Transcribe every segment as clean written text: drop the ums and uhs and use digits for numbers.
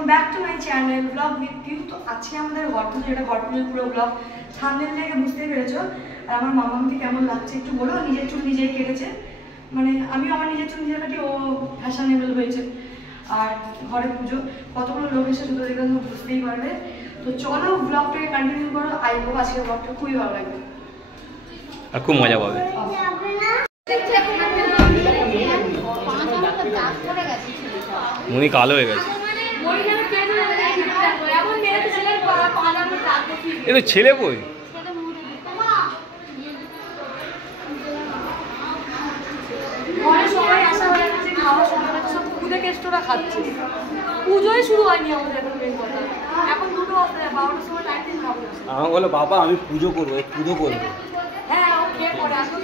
Welcome back to my channel blog with you. তো আজকে আমাদের ঘর পুজো, এটা ঘর পুজোর পুরো ব্লগ থাম্বনেল থেকে বুঝতেই পেরেছো। আর আমার মামাকে কেমন লাগছে একটু বলো। নিজের চুল নিজেই কেটেছে, মানে আমিও আমার নিজের চুল নিজে কাটি, ও ফ্যাশনেবল হয়েছে। আর ঘরে পুজো, কতগুলো লোক এসেছে তো দেখে বুঝতেই পারবে। তো চলো ব্লগটাকে কন্টিনিউ করো। আই হোপ আজকের ব্লগটা খুবই ভালো লাগবে আর খুব মজা পাবে। মুনি কালো হয়ে গেছে, এ তো ছেলে বই। পুজোই শুরু হয়নি আমাদের এখন, মেন কথা এখন 2টো বাজে, 12টার সময় টাইম দিন খাবো। আমার বলো বাবা আমি পুজো করবো, পুজো করবো। হ্যাঁ ওকে পরে আসো,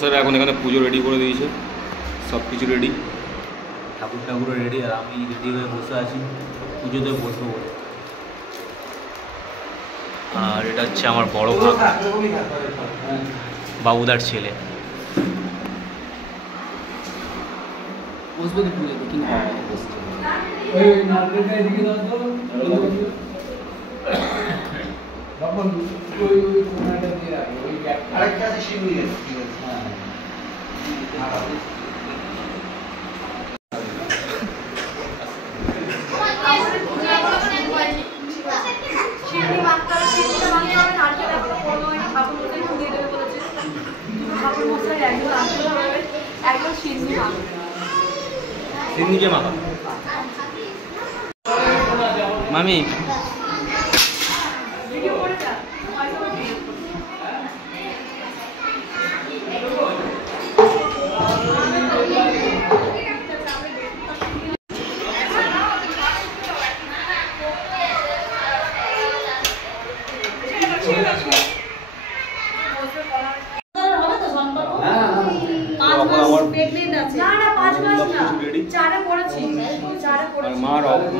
স্যার এখন এখানে পুজো রেডি করে দিয়েছে, সব কিছু রেডি, ঠাকুরও রেডি, আর আমি রেডি হয়ে বসে আছি পুজোতে বসবো বলে। আর এটা হচ্ছে আমার বড় বাবুদার ছেলে। মামি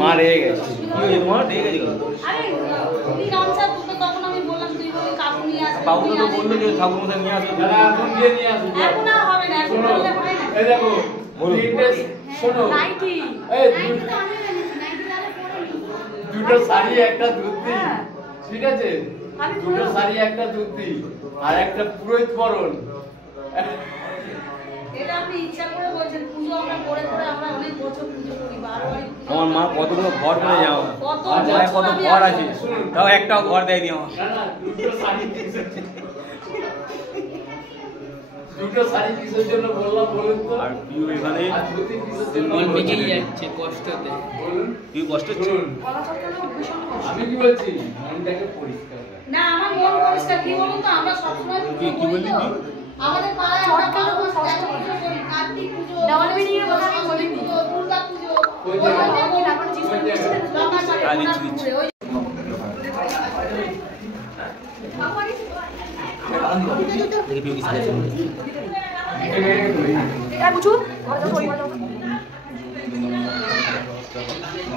মা রেগে গেছে, মা রেগে গেছে। বাবু তো বললো যে ঠাকুর মশাই নিয়ে আসো, দুটো শাড়ি একটা ধুতি, ঠিক আছে, দুটো শাড়ি একটা ধুতি আর একটা পুরোহিত বরণ। আমার মা কতগুলো ঘর করে যাও, কত ঘর আছে, তাও একটাও ঘর দেয়নি আমার। দুটো শাড়ি কিসের জন্য বললাম বলুন তো? আর পিউ এখানে যাচ্ছে কষ্টতে, বলুন পিউ কষ্ট হচ্ছে। আমি কি বলছি, মনটাকে পরিষ্কার না, আমার মন পরিষ্কার। কি বলুন তো, আমরা সবসময় কি বললি? আমাদের পাড়ায় আমরা কার্তিক পুজো, ডাবল মিনিং এর কথা আমি বলিনি, দুর্গা পুজো,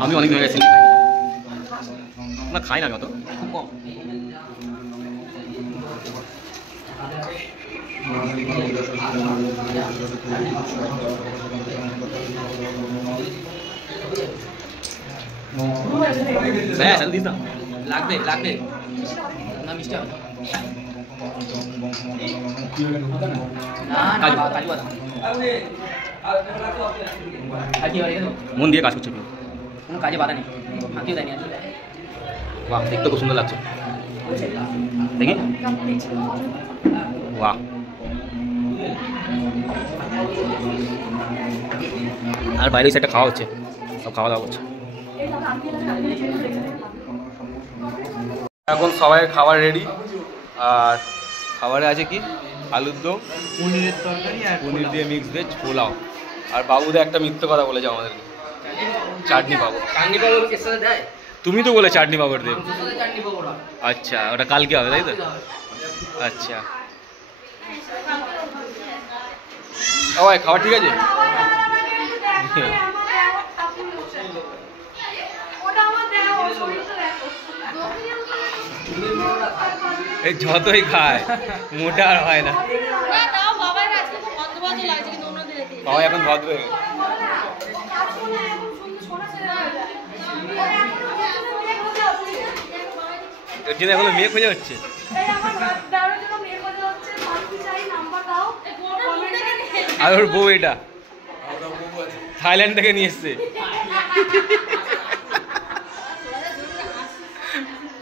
আমি অনেক হয়ে গেছি না, খাই না আমি অত, খুব কম। লাগবে লাগবে না মিষ্টি মন দিয়ে কাজ করছে, কোনো কাজে বাধা নেই, ফাঁকিও দেয়নি। বাহ, দেখতে খুব সুন্দর লাগছে, দেখি বাহ। আর বাইরে সেটা খাওয়া হচ্ছে, সব খাওয়া দাওয়া করছে। এখন সবাই খাবার রেডি, আর খাবারে আছে কি আলুর দম, পনিরের তরকারি আর পনির দিয়ে মিক্স ভেজ পোলাও। আর বাবুদা একটা মিথ্যে কথা বলেছে আমাদেরকে, চাটনি পাবো। চাটনি পাবো দেয়? তুমি তো বলে চাটনি পাবো দেব। আচ্ছা, ওটা কালকে হবে তাই তো? আচ্ছা সবাই খাবার ঠিক আছে? এই যতই খায় মোটা আর হয় না। তাও বাবার আজকে খুব অদ্ভুত লাগছে, কিন্তু তোমরা দিলে কি? বাবা এখন ভদ্র হয়ে গেছে। এর জন্য এখনো মেয়ে খোঁজা হচ্ছে। আর ওর বউ এটা থাইল্যান্ড থেকে নিয়ে এসছে।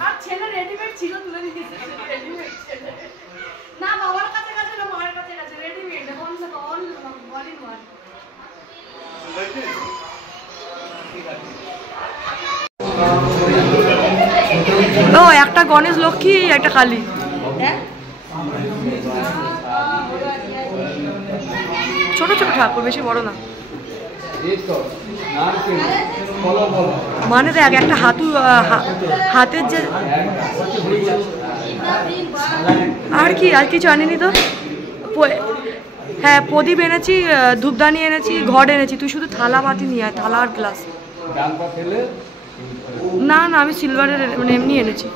আর ছেলে রেডিমেড ছিল তুলে দিয়েছে। না বাবার কাছে কাছে না মায়ের কাছে কাছে রেডিমেড বলির মার। ও একটা গণেশ লক্ষ্মী একটা কালী। ছোট ছোট ঠাকুর, বেশি বড় না। মানে দেখ একটা হাতের যে আর কি আর কিছু আনিনি তো। হ্যাঁ প্রদীপ এনেছি, ধূপদানি এনেছি, ঘট এনেছি। তুই শুধু থালা বাটি নিয়ে আয়, থালা আর গ্লাস। না না আমি সিলভারের মানে এমনি এনেছি।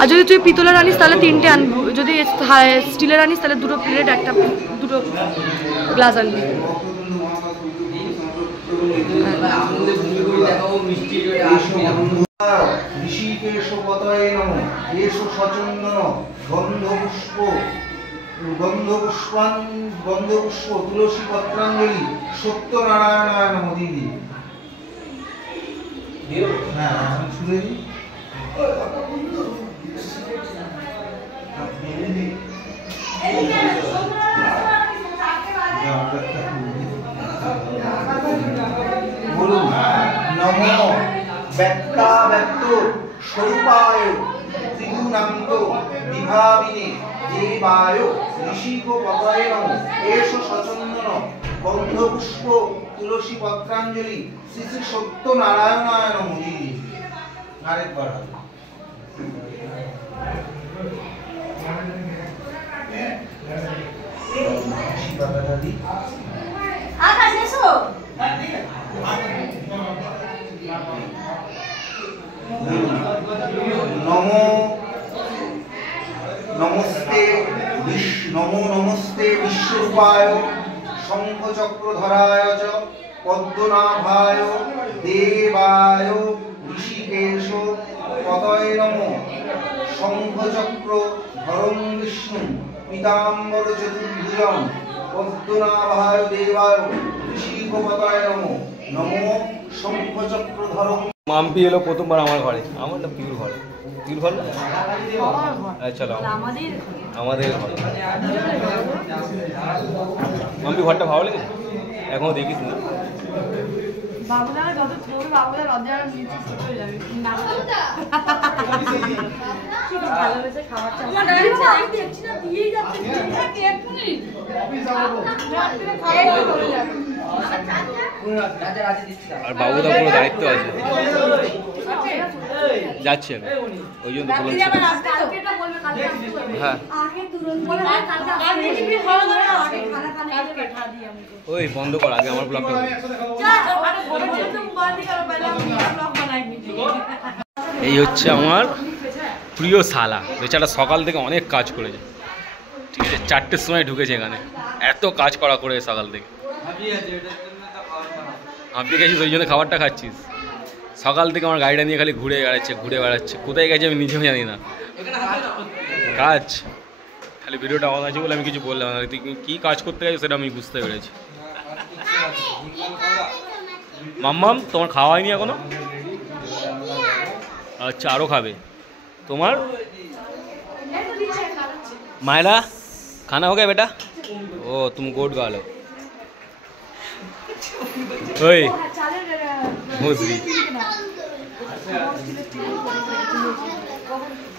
আর যদি তুই পিতলের আনিস তাহলে 3টে আনবো, যদি স্টিলের আনিস তাহলে 2টো প্লেট, দুটো গ্লাস আনবি। ঋষিকেশ পতয়ে নমঃ এষ সচন্দন গন্ধপুষ্প তুলসী পত্রাঞ্জলি সত্যনারায়ণায় নমঃ। দিদি হ্যাঁ আমি ছুঁড়ে দিই। বলুন নমঃ ব্যক্তাব্যক্ত স্বরূপায় ত্রিগুণান্ত বিভাবিনে দেবায় ঋষিকপতয়ে নমঃ এষ সচন্দন গন্ধপুষ্প তুলসী পত্রাঞ্জলি শ্রী শ্রী সত্যনারায়ণায় নমঃ। দিদি আরেকবার নমস্তে বিশ্বরূপায় শঙ্খচক্রধরায় চ পদ্মনাভায় দেবায় ঋষিকেশ পতয়ে নমঃ। শঙ্খচক্র ধরং বিষ্ণু পীতাম্বর চতুর্ভুজং পদ্মনাভায় দেবায় ঋষিকপতয়ে নমঃ। নমো শঙ্খচক্র ধরং। মাম্পি এলো প্রথমবার আমার ঘরে, আমার না পিউর ঘরে। পিউর ঘর না চলো আমাদের ঘর। মাম্পি ঘরটা ভালো লেগেছে? এখনো দেখিস না? বাবুদার যত পড়বে বাবুদার রজার নিচে ছোট হয়ে যাবে। শুধু ভালোবেসে খাবারটা আমার ডাইরেক্ট আমি দেখছি না দিয়েই যাচ্ছে। আর বাবুদা পুরো দায়িত্ব আছে, যাচ্ছে আমি ওই জন্য বলছি। হ্যাঁ ওই বন্ধ কর, আগে আমার ব্লগটা। এই হচ্ছে আমার প্রিয় শালা, বেচারা সকাল থেকে অনেক কাজ করেছে। ঠিক আছে 4টের সময় ঢুকেছে এখানে, এত কাজ করা করে সকাল থেকে। আপনি গেছিস ওই জন্য খাবারটা খাচ্ছিস। সকাল থেকে আমার গাড়িটা নিয়ে খালি ঘুরে বেড়াচ্ছে। কোথায় গেছে আমি নিজেও জানি না। কাজ খালি ভিডিওটা অন আছে বলে আমি কিছু বললাম না। তুই কী কাজ করতে গেছিস সেটা আমি বুঝতে পেরেছি। মাম্মাম তোমার খাওয়া হয়নি এখনো? আচ্ছা আরও খাবে তোমার? मायरा खाना हो गया बेटा? ओ तुम गोट गा लो। ओए मुसरी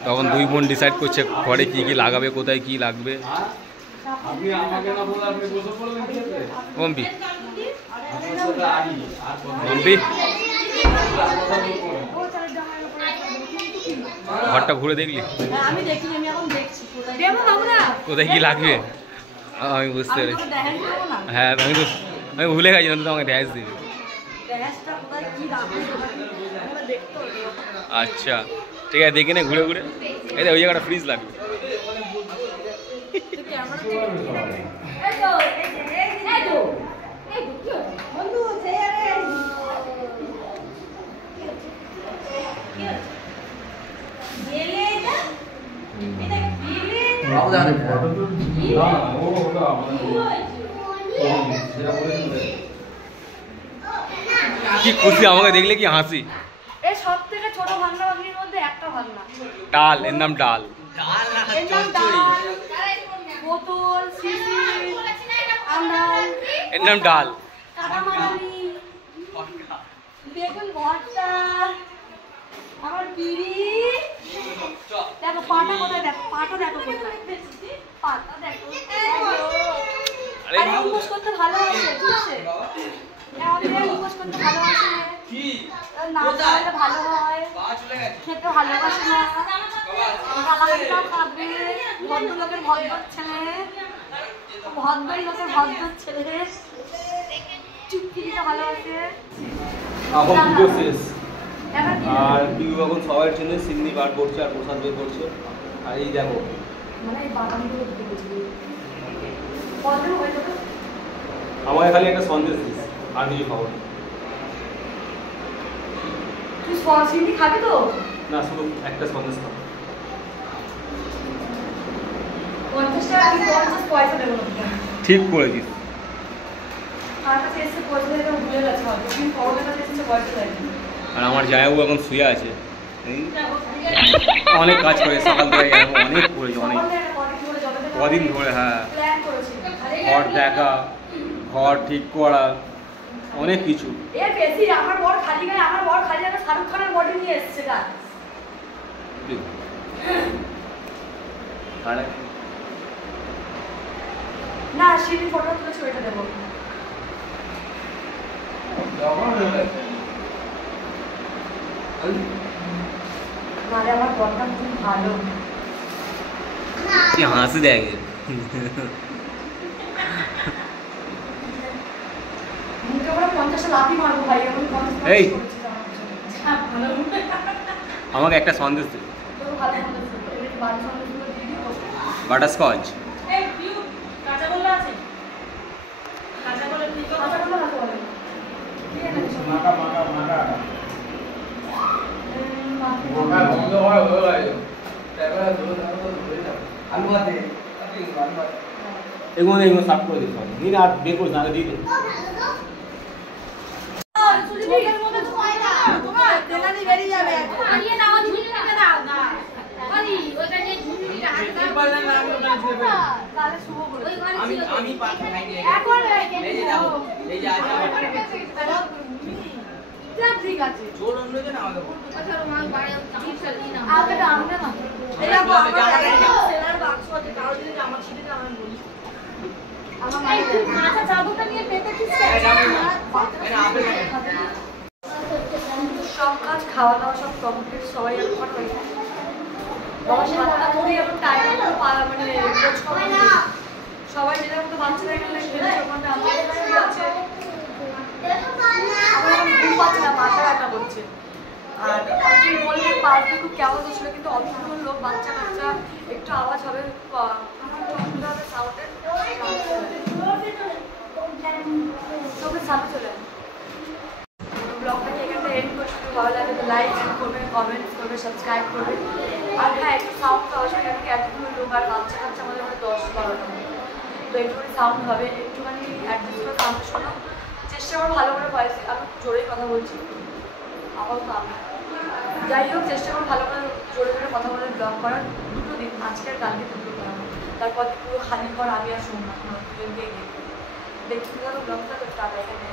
তখন দুই বোন ডিসাইড করছে ঘরে কি কি লাগাবে, কোথায় কি লাগবে। মম্পি মম্পি ঘরটা ঘুরে দেখলি? আমি দেখিনি, আমি এখন দেখছি কোথায় কি লাগবে। আমি বুঝতে পেরেছি। হ্যাঁ আমি ভুলে গেছি, তো আমাকে ড্যাশ দিবি। আচ্ছা ঠিক আছে দেখি না ঘুরে ঘুরে। এই ওই জায়গাটা ফ্রিজ লাগবে। কি খুশি আমাকে দেখলে, কি হাসি। এই সব থেকে ছোট ভাগনা ভাগনির মধ্যে একটা ভাগনা ডাল, এর নাম ডাল। এর নাম ডাল, বোতল, সিসি, আন্ডাল, এর নাম ডাল। কাটামারানি, বেগুন ভর্তা, আমার বিড়ি। দেখো পাটা কোথায়, দেখো পাটা দেখো কোথায়, পাটা দেখো। আরে উপোস করতে ভালোবাসে, বুঝছে? আমাদের উপোস করতে ভালোবাসে, না খাওয়ালে ভালো হয়, খেতে ভালোবাসে না, গালাগালিটাও খাবে। ভদ্রলোকের ভদ্র ছেলে, ভদ্র লোকের ভদ্র ছেলে, চুপটি দিতে ভালোবাসে। এখন পুজো শেষ, এখন কি আর বিউ এখন সবার জন্য সিন্নি বার করছে আর প্রসাদ বের করছে। আর এই দেখো মানে এই বাদামগুলো দিতে বলছি বলতে হয়ে যাবে। আমাকে খালি একটা সন্দেশ দিস, আর কিছু খাবো না। তুই সিন্নি খাবি তো? না, শুধু একটা সন্দেশ খাবো। 50 টাকা কি 50 পয়সা দেবো না। ঠিক করেছিস। তার কাছে এসে পয়সা দিতে ভুলে গেছে হয়তো, কিন্তু পরোটার কাছে এসে পয়সা দেয়নি। আর আমার জায়াবু এখন শুয়ে আছে, এই অনেক কাজ করে সকাল থেকে, অনেক করেছে, অনেক কদিন ধরে। হ্যাঁ, প্ল্যান করেছি ঘর দেখা, ঘর ঠিক করা, অনেক কিছু। এর বেশি আমার বড় খালি গায়ে, আমার বড় খালি গায়ে শাহরুখ খানের বডি নিয়ে এসেছে গা। না শিবি ফটো তুলেছি, ওইটা দেবো। মানে আমার বরটা খুব ভালো। কি হাসি দেখ। মুখে ওরা 50 লাথি মারবো ভাই, এখন 50 এই। করেছি আমার ভালো। আমাকে একটা সন্দেশ দে, তোর ভালো মন্দ ছিল, এই বাড়ি সন্দেশগুলো দিয়ে দিও। বাটারস্কচ। এই পিউ কাঁচা গোল্লা আছে? কাঁচা গোল্লা কি তো আচ্ছা বলো না তো বলো। ঠিক আছে মাকা মাকা মাকা ওটা বন্ধ হয় হয়ে গেল। তারপরে আলু আছে আলু আছে। এগুলো সাফ করে দিতে হবে। নিন আর বের করে নালে দিয়ে দে। চোখের মধ্যে ধোঁয়া না, তোমার তেলানি বেরিয়ে যাবে। আনিয়ে নাও, ঝুলিটাকে দাও না। বাড়ি ওইটা যে ঝুলিটা হাতে দাও। তাহলে শুভ বলে। ওই ঘরে আমি ছিল। আমি পাঁচ খাই দিয়ে এখন এই যে দেখো এই যে আছে ঠিক আছে। জোর অন্যজন আমাকে বল আচ্ছা রোমান বাড়ি চিপস দিই না। আমাকে দাও না। এই দেখো আমার সেলার বাক্স আছে, কারো যদি জামা ছিঁড়ে দেয় আমাকে বলিস। আমার এই তুই মাথা চাদরটা নিয়ে পেতে কিস সব কাজ খাওয়া দাওয়া সব কমপ্লিট, সবাই এখন হয়ে যায়। বাবা 7টা ধরে এখন টাইম মানে কোচ করে না। সবাই যেটা মতো বাচ্চারা গেলে খেলছে, ওখানে আমার শুয়ে আছে। আমার এখন ঘুম পাচ্ছে না, মাথা ব্যথা করছে। আর আপনি বললেন পার্কে খুব কেমন হচ্ছিল, কিন্তু অতগুলো লোক, বাচ্চা কাচ্চা, একটু আওয়াজ হবে, অসুবিধা হবে সাউন্ডের। চোখের সামনে চলে ব্লগটাকে এখানে এন্ড করছি। ভালো লাগে তো লাইক করবে, কমেন্টস করবে, সাবস্ক্রাইব করবে। আর হ্যাঁ, একটু সাউন্ড তো আসবে, কেন কি এতগুলো লোক আর বাচ্চা কাচ্চা আমাদের মধ্যে 10-12টা, তো একটুখানি সাউন্ড হবে, একটুখানি অ্যাডজাস্ট করে সাউন্ড শোনো। চেষ্টা করো ভালো করে ভয়েস, আমি জোরেই কথা বলছি আপাতত আমি। যাই হোক, চেষ্টা করো ভালো করে জোরে জোরে কথা বলে ব্লগ করার। 2 দিন, আজকের কালকে 2 করাবো, তারপর পুরো খালি ঘর আমি আর শুনলাম দুজনকে দেখতে দেখতে ব্লগটা তো টাটা এখানে।